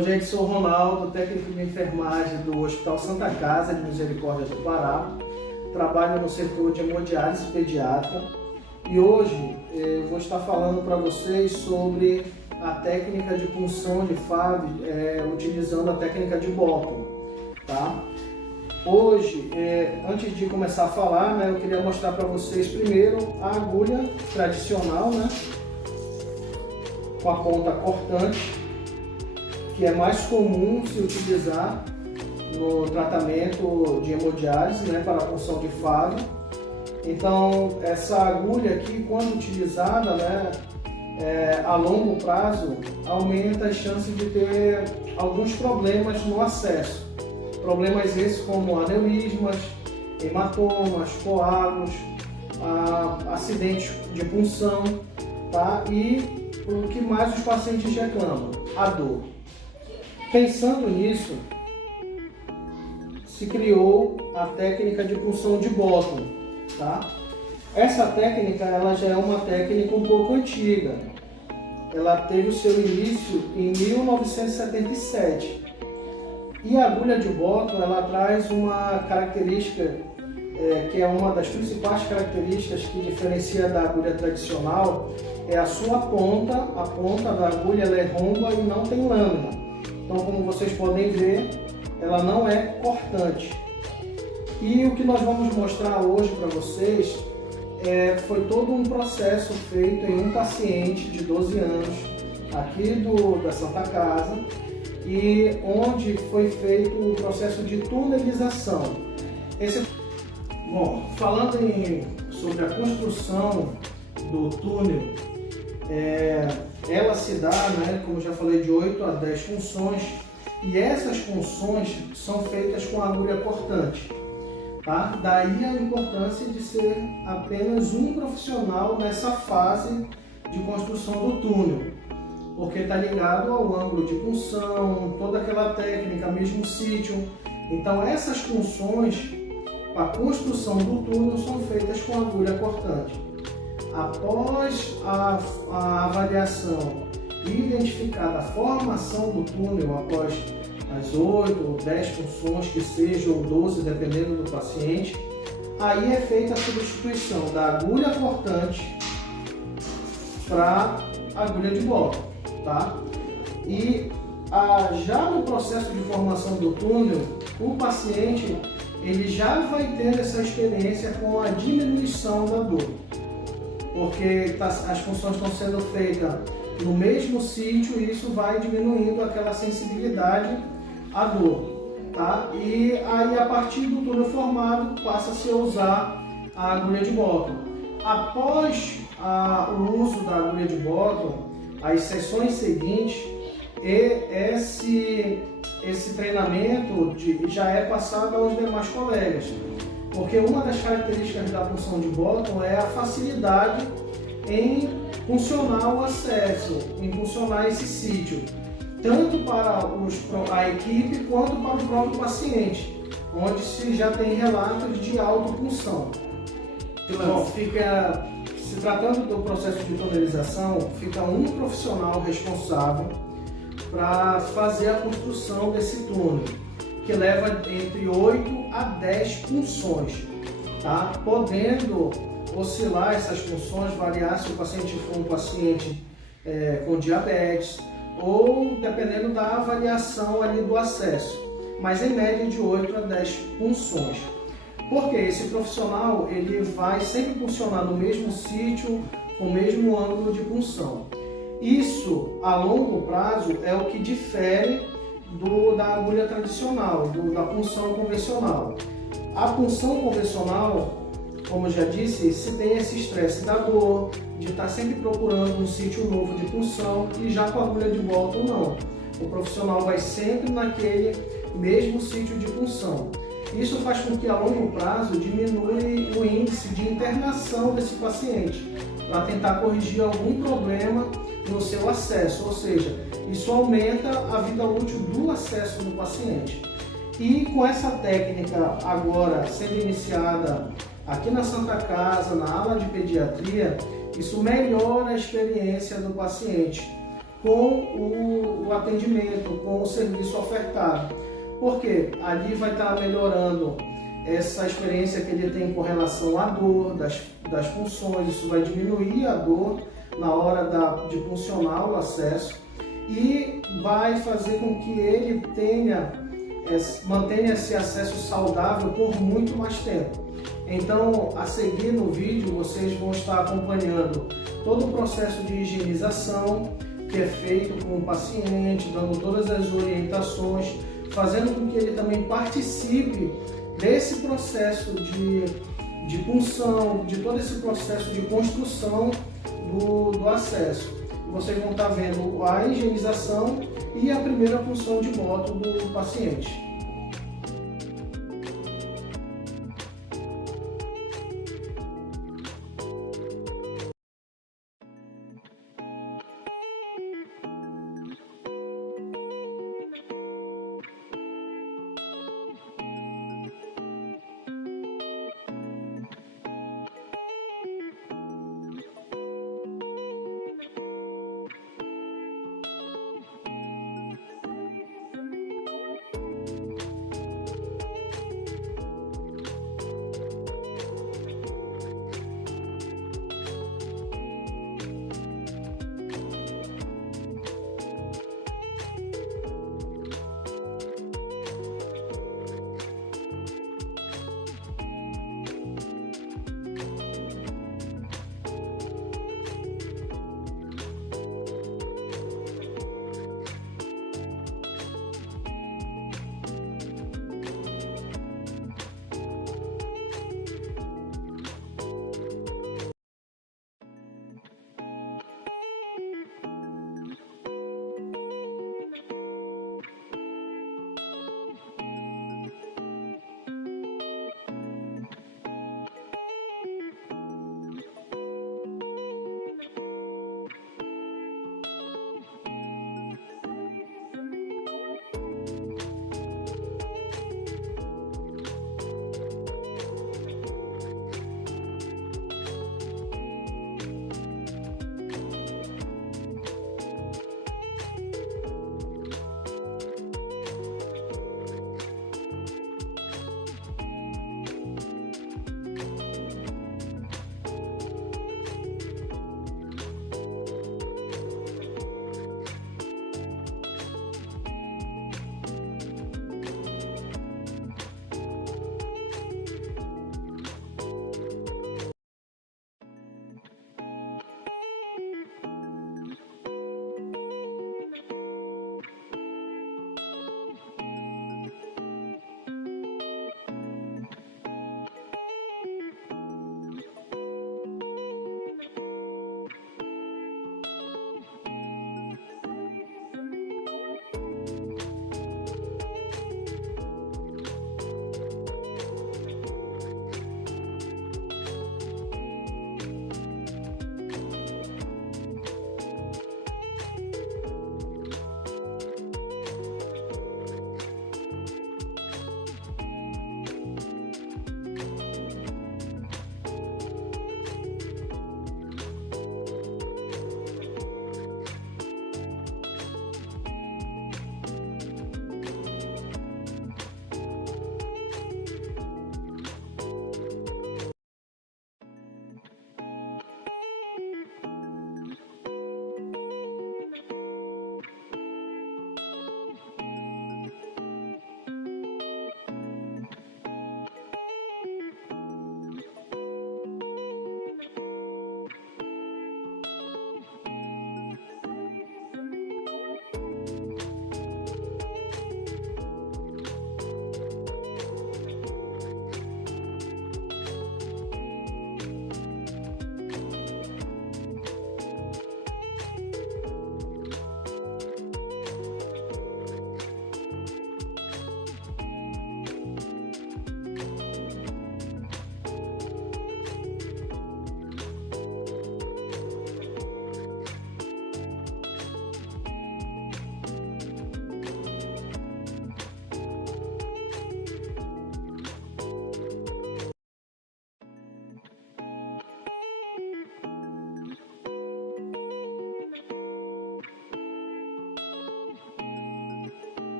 Gente, sou Ronaldo, técnico de enfermagem do Hospital Santa Casa de Misericórdia do Pará. Trabalho no setor de hemodiálise pediátrica e hoje eu vou estar falando para vocês sobre a técnica de punção de FAV utilizando a técnica de Bottom, tá? Hoje, antes de começar a falar, eu queria mostrar para vocês primeiro a agulha tradicional, com a ponta cortante, que é mais comum se utilizar no tratamento de hemodiálise, para a punção de FAV. Então, essa agulha aqui, quando utilizada, a longo prazo, aumenta as chances de ter alguns problemas no acesso. Problemas esses como aneurismas, hematomas, coágulos, acidentes de punção, tá? E o que mais os pacientes reclamam? A dor. Pensando nisso, se criou a técnica de punção de Bottom, tá? Essa técnica ela já é uma técnica um pouco antiga. Ela teve o seu início em 1977. E a agulha de Bottom ela traz uma característica que é uma das principais características que diferencia da agulha tradicional, é a sua ponta. A ponta da agulha ela é romba e não tem lâmina. Então, como vocês podem ver, ela não é cortante. E o que nós vamos mostrar hoje para vocês foi todo um processo feito em um paciente de 12 anos, aqui da Santa Casa, e onde foi feito o processo de tunelização. Bom, falando sobre a construção do túnel, ela se dá, como já falei, de 8 a 10 punções, e essas punções são feitas com agulha cortante, tá? Daí a importância de ser apenas um profissional nessa fase de construção do túnel, porque está ligado ao ângulo de punção, toda aquela técnica, mesmo sítio. Então essas punções, a construção do túnel, são feitas com agulha cortante. Após a avaliação e identificada a formação do túnel, após as 8 ou 10 punções que sejam, ou 12, dependendo do paciente, aí é feita a substituição da agulha cortante para a agulha de Bottom, tá? E já no processo de formação do túnel, o paciente ele já vai ter essa experiência com a diminuição da dor, porque as funções estão sendo feitas no mesmo sítio e isso vai diminuindo aquela sensibilidade à dor, tá? E aí, a partir do túnel formado, passa-se a usar a agulha de Bottom. Após o uso da agulha de Bottom, as sessões seguintes, esse treinamento já é passado aos demais colegas, porque uma das características da punção de Bottom é a facilidade em funcionar o acesso, em funcionar esse sítio, tanto para a equipe quanto para o próprio paciente, onde se já tem relatos de autopunção. Bom, se tratando do processo de tunelização, fica um profissional responsável para fazer a construção desse túnel, que leva entre 8 a 10 punções, tá? Podendo oscilar essas punções, variar se o paciente for um paciente com diabetes, ou dependendo da avaliação ali do acesso, mas em média de 8 a 10 punções. Porque esse profissional ele vai sempre funcionar no mesmo sítio, com o mesmo ângulo de punção. Isso, a longo prazo, é o que difere da agulha tradicional, da punção convencional. A punção convencional, como eu já disse, se tem esse estresse da dor, de estar sempre procurando um sítio novo de punção, e já com a agulha de Bottom não. O profissional vai sempre naquele mesmo sítio de punção. Isso faz com que a longo prazo diminui o índice de internação desse paciente, para tentar corrigir algum problema no seu acesso, ou seja, isso aumenta a vida útil do acesso do paciente. E com essa técnica agora sendo iniciada aqui na Santa Casa, na ala de pediatria, isso melhora a experiência do paciente com o atendimento, com o serviço ofertado. Porque ali vai estar melhorando essa experiência que ele tem com relação à dor, das punções, isso vai diminuir a dor na hora de puncionar o acesso e vai fazer com que ele mantenha esse acesso saudável por muito mais tempo. Então, a seguir no vídeo, vocês vão estar acompanhando todo o processo de higienização que é feito com o paciente, dando todas as orientações, fazendo com que ele também participe desse processo de punção, de todo esse processo de construção do acesso. Vocês vão estar vendo a higienização e a primeira punção de boto do paciente.